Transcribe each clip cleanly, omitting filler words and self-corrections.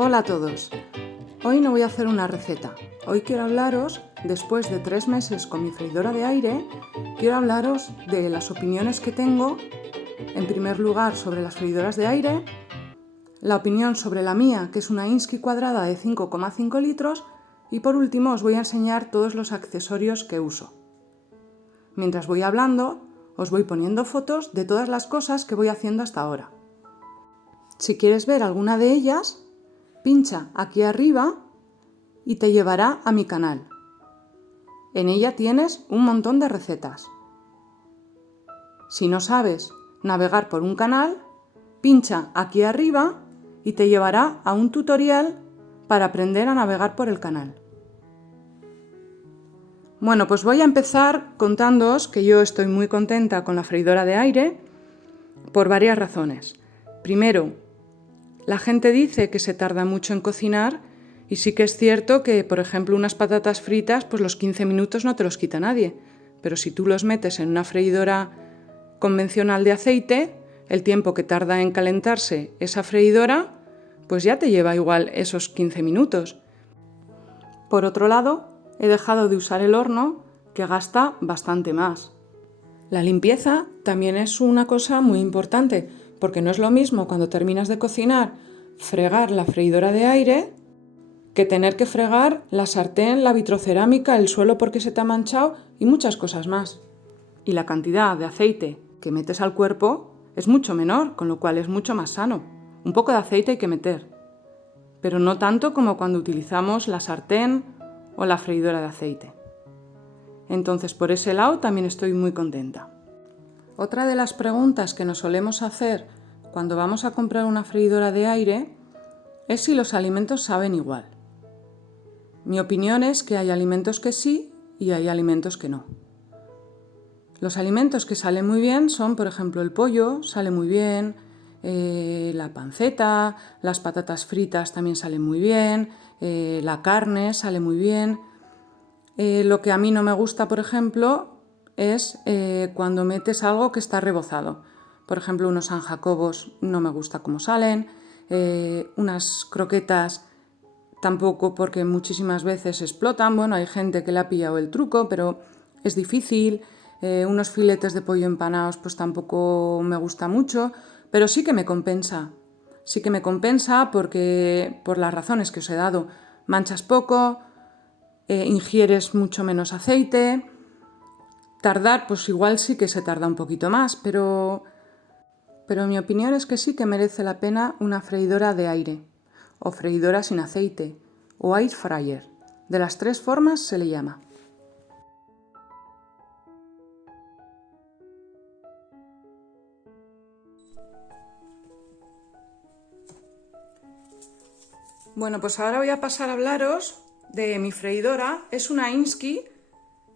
Hola a todos. Hoy no voy a hacer una receta. Hoy quiero hablaros, después de 3 meses con mi freidora de aire, quiero hablaros de las opiniones que tengo, en primer lugar sobre las freidoras de aire, la opinión sobre la mía, que es una Insky cuadrada de 5,5 litros, y por último os voy a enseñar todos los accesorios que uso. Mientras voy hablando, os voy poniendo fotos de todas las cosas que voy haciendo hasta ahora. Si quieres ver alguna de ellas, pincha aquí arriba y te llevará a mi canal. En ella tienes un montón de recetas. Si no sabes navegar por un canal, pincha aquí arriba y te llevará a un tutorial para aprender a navegar por el canal. Bueno, pues voy a empezar contándoos que yo estoy muy contenta con la freidora de aire por varias razones. Primero, la gente dice que se tarda mucho en cocinar y sí que es cierto que, por ejemplo, unas patatas fritas, pues los 15 minutos no te los quita nadie. Pero si tú los metes en una freidora convencional de aceite, el tiempo que tarda en calentarse esa freidora, pues ya te lleva igual esos 15 minutos. Por otro lado, he dejado de usar el horno, que gasta bastante más. La limpieza también es una cosa muy importante, porque no es lo mismo cuando terminas de cocinar fregar la freidora de aire que tener que fregar la sartén, la vitrocerámica, el suelo porque se te ha manchado y muchas cosas más. Y la cantidad de aceite que metes al cuerpo es mucho menor, con lo cual es mucho más sano. Un poco de aceite hay que meter, pero no tanto como cuando utilizamos la sartén o la freidora de aceite. Entonces, por ese lado también estoy muy contenta. Otra de las preguntas que nos solemos hacer cuando vamos a comprar una freidora de aire es si los alimentos saben igual. Mi opinión es que hay alimentos que sí y hay alimentos que no. Los alimentos que salen muy bien son, por ejemplo, el pollo sale muy bien, la panceta, las patatas fritas también salen muy bien, la carne sale muy bien. Lo que a mí no me gusta, por ejemplo, es cuando metes algo que está rebozado. Por ejemplo, unos San Jacobos no me gusta cómo salen, unas croquetas tampoco, porque muchísimas veces explotan. Bueno, hay gente que le ha pillado el truco, pero es difícil. Unos filetes de pollo empanados pues tampoco me gusta mucho, pero sí que me compensa. Sí que me compensa porque, por las razones que os he dado, manchas poco, ingieres mucho menos aceite. Tardar, pues igual sí que se tarda un poquito más, pero mi opinión es que sí que merece la pena una freidora de aire, o freidora sin aceite, o air fryer. De las 3 formas se le llama. Bueno, pues ahora voy a pasar a hablaros de mi freidora. Es una Insky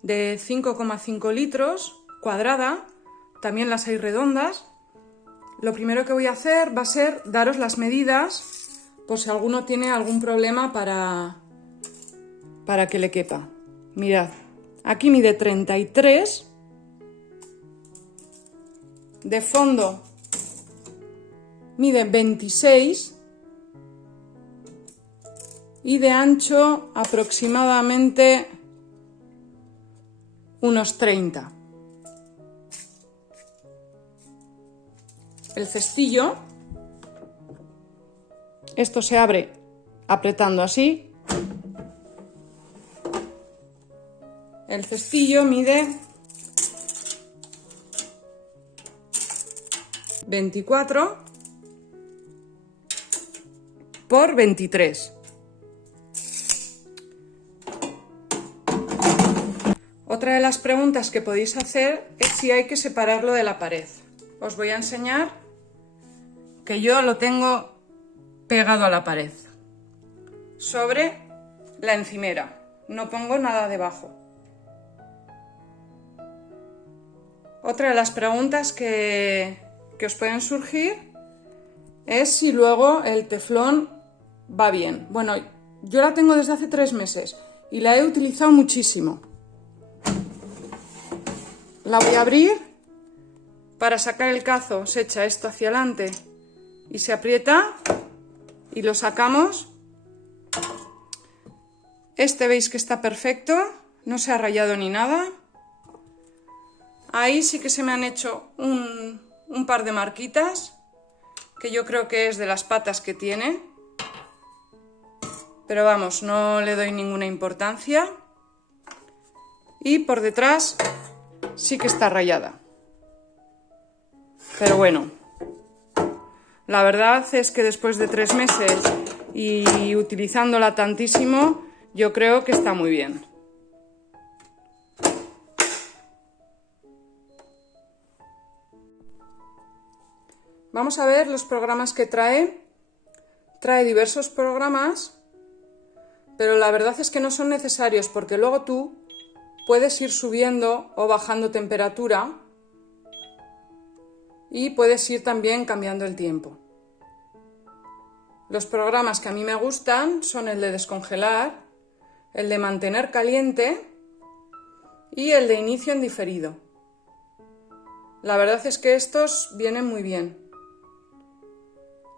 de 5,5 litros, cuadrada, también las hay redondas. Lo primero que voy a hacer va a ser daros las medidas, por si alguno tiene algún problema para que le quepa. Mirad, aquí mide 33, de fondo mide 26 y de ancho aproximadamente unos 30. El cestillo, esto se abre apretando así. El cestillo mide 24 por 23. Otra de las preguntas que podéis hacer es si hay que separarlo de la pared. Os voy a enseñar que yo lo tengo pegado a la pared, sobre la encimera. No pongo nada debajo. Otra de las preguntas que os pueden surgir es si luego el teflón va bien. Bueno, yo la tengo desde hace 3 meses y la he utilizado muchísimo. La voy a abrir. Para sacar el cazo se echa esto hacia adelante y se aprieta y lo sacamos Este veis que está perfecto, no se ha rayado ni nada. Ahí sí que se me han hecho un par de marquitas, que yo creo que es de las patas que tiene. Pero vamos, no le doy ninguna importancia. Y por detrás sí que está rayada. Pero bueno, la verdad es que después de 3 meses y utilizándola tantísimo, yo creo que está muy bien. Vamos a ver los programas que trae. Trae diversos programas, pero la verdad es que no son necesarios porque luego tú puedes ir subiendo o bajando temperatura y puedes ir también cambiando el tiempo. Los programas que a mí me gustan son el de descongelar, el de mantener caliente y el de inicio en diferido. La verdad es que estos vienen muy bien,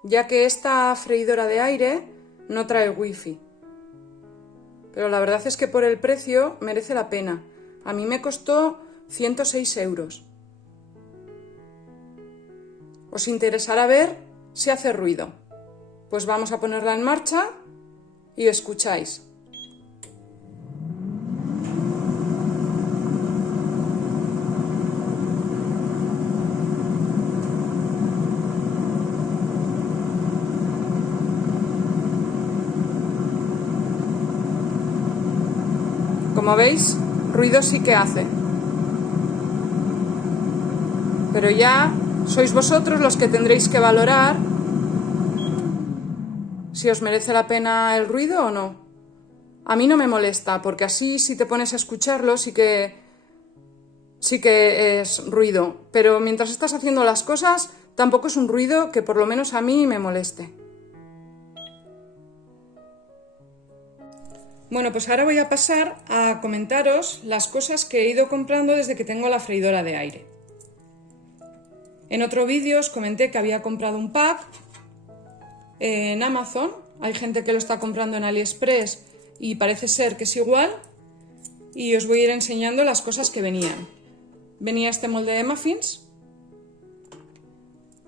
ya que esta freidora de aire no trae wifi. Pero la verdad es que por el precio merece la pena. A mí me costó 106 euros. ¿Os interesará ver si hace ruido? Pues vamos a ponerla en marcha y escucháis. Como veis, ruido sí que hace. Pero ya sois vosotros los que tendréis que valorar si os merece la pena el ruido o no. A mí no me molesta, porque así si te pones a escucharlo sí que es ruido. Pero mientras estás haciendo las cosas, tampoco es un ruido que por lo menos a mí me moleste. Bueno, pues ahora voy a pasar a comentaros las cosas que he ido comprando desde que tengo la freidora de aire. En otro vídeo os comenté que había comprado un pack en Amazon. Hay gente que lo está comprando en AliExpress y parece ser que es igual. Y os voy a ir enseñando las cosas que venían. Venía este molde de muffins,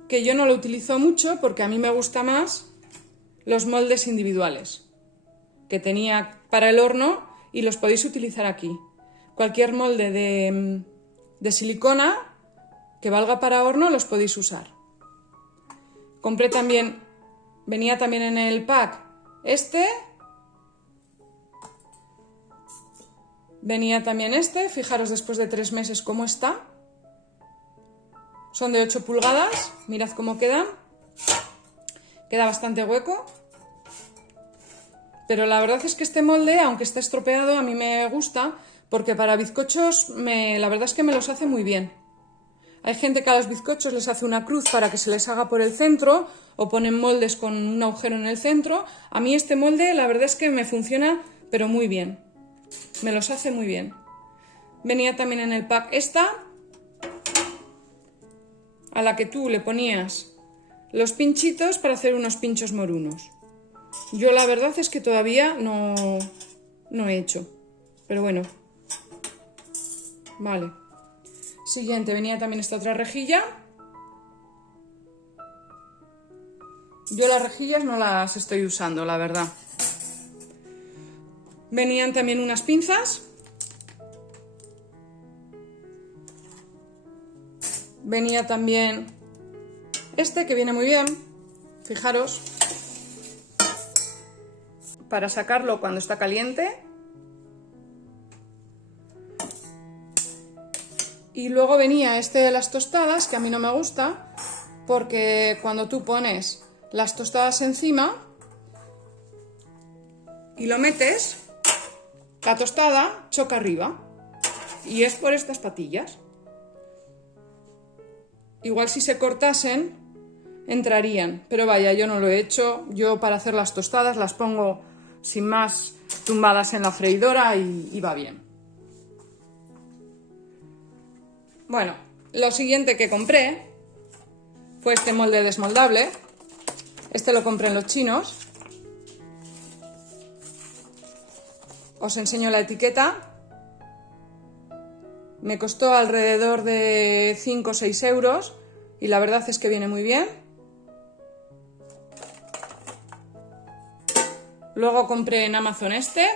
que yo no lo utilizo mucho porque a mí me gusta más los moldes individuales que tenía para el horno y los podéis utilizar aquí. Cualquier molde de silicona que valga para horno los podéis usar. Compré también, venía también en el pack venía también fijaros después de 3 meses cómo está. Son de 8 pulgadas, mirad cómo quedan. Queda bastante hueco. Pero la verdad es que este molde, aunque está estropeado, a mí me gusta porque para bizcochos la verdad es que me los hace muy bien. Hay gente que a los bizcochos les hace una cruz para que se les haga por el centro o ponen moldes con un agujero en el centro. A mí este molde la verdad es que me funciona pero muy bien. Me los hace muy bien. Venía también en el pack a la que tú le ponías los pinchitos para hacer unos pinchos morunos. Yo la verdad es que todavía no he hecho, pero bueno, vale. Siguiente, venía también esta otra rejilla. Yo las rejillas no las estoy usando, la verdad. Venían también unas pinzas. Venía también que viene muy bien, fijaros, para sacarlo cuando está caliente. Y luego venía de las tostadas, que a mí no me gusta, porque cuando tú pones las tostadas encima y lo metes, la tostada choca arriba. Y es por estas patillas. Igual si se cortasen, entrarían. Pero vaya, yo no lo he hecho. Yo para hacer las tostadas las pongo sin más tumbadas en la freidora y va bien. Bueno, lo siguiente que compré fue este molde desmoldable. Este lo compré en los chinos. os enseño la etiqueta. Me costó alrededor de 5 o 6 euros y la verdad es que viene muy bien. Luego compré en Amazon este.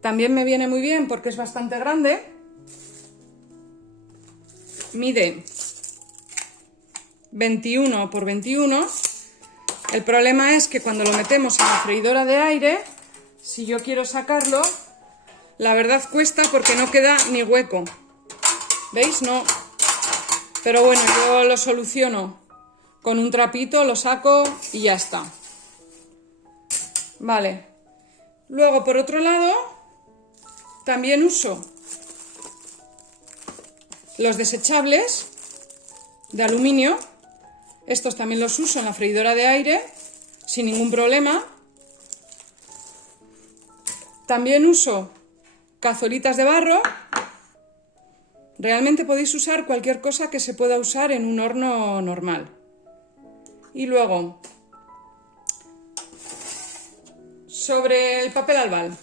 También me viene muy bien porque es bastante grande. Mide 21 por 21. El problema es que cuando lo metemos en la freidora de aire, si yo quiero sacarlo, la verdad cuesta porque no queda ni hueco. ¿Veis? No. Pero bueno, yo lo soluciono con un trapito, lo saco y ya está. Vale. Luego, por otro lado, también uso los desechables de aluminio. Estos también los uso en la freidora de aire sin ningún problema. También uso cazuelitas de barro. Realmente podéis usar cualquier cosa que se pueda usar en un horno normal. Y luego, sobre el papel albal.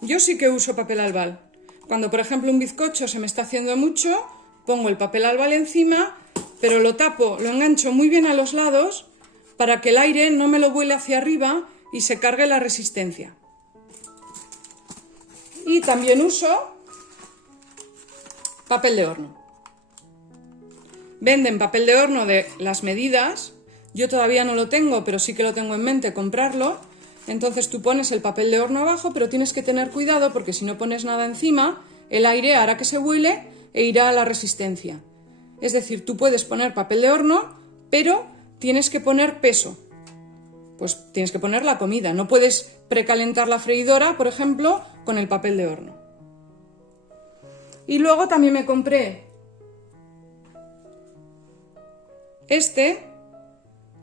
Yo sí que uso papel albal. Cuando, por ejemplo, un bizcocho se me está haciendo mucho, pongo el papel albal encima, pero lo tapo, lo engancho muy bien a los lados para que el aire no me lo vuele hacia arriba y se cargue la resistencia. Y también uso papel de horno. Venden papel de horno de las medidas. Yo todavía no lo tengo, pero sí que lo tengo en mente comprarlo. Entonces tú pones el papel de horno abajo, pero tienes que tener cuidado porque si no pones nada encima, el aire hará que se vuele e irá a la resistencia. Es decir, tú puedes poner papel de horno, pero tienes que poner peso. Pues tienes que poner la comida. No puedes precalentar la freidora, por ejemplo, con el papel de horno. Y luego también me compré este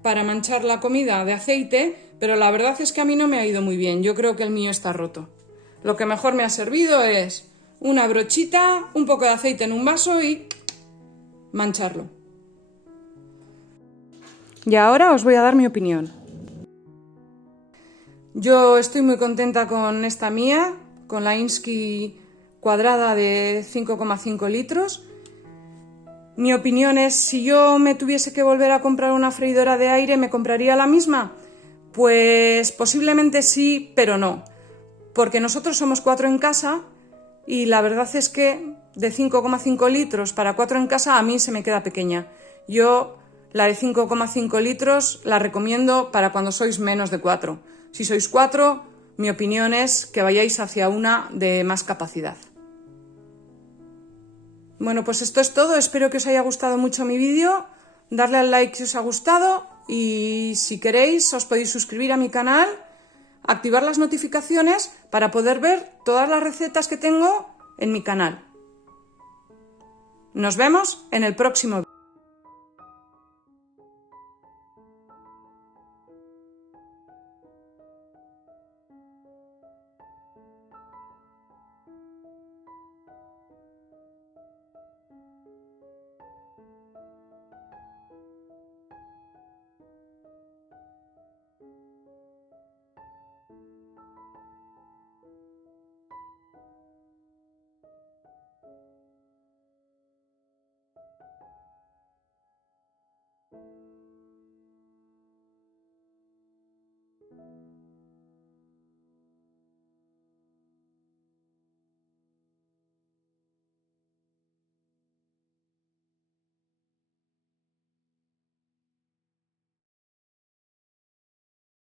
para manchar la comida de aceite, pero la verdad es que a mí no me ha ido muy bien. Yo creo que el mío está roto. Lo que mejor me ha servido es una brochita, un poco de aceite en un vaso y mancharlo. Y ahora os voy a dar mi opinión. Yo estoy muy contenta con esta mía, con la Insky cuadrada de 5,5 litros. Mi opinión es, si yo me tuviese que volver a comprar una freidora de aire, ¿me compraría la misma? Pues posiblemente sí, pero no. Porque nosotros somos 4 en casa y la verdad es que de 5,5 litros para 4 en casa a mí se me queda pequeña. Yo la de 5,5 litros la recomiendo para cuando sois menos de 4. Si sois 4, mi opinión es que vayáis hacia una de más capacidad. Bueno, pues esto es todo. Espero que os haya gustado mucho mi vídeo. Darle al like si os ha gustado y si queréis os podéis suscribir a mi canal, activar las notificaciones para poder ver todas las recetas que tengo en mi canal. Nos vemos en el próximo vídeo.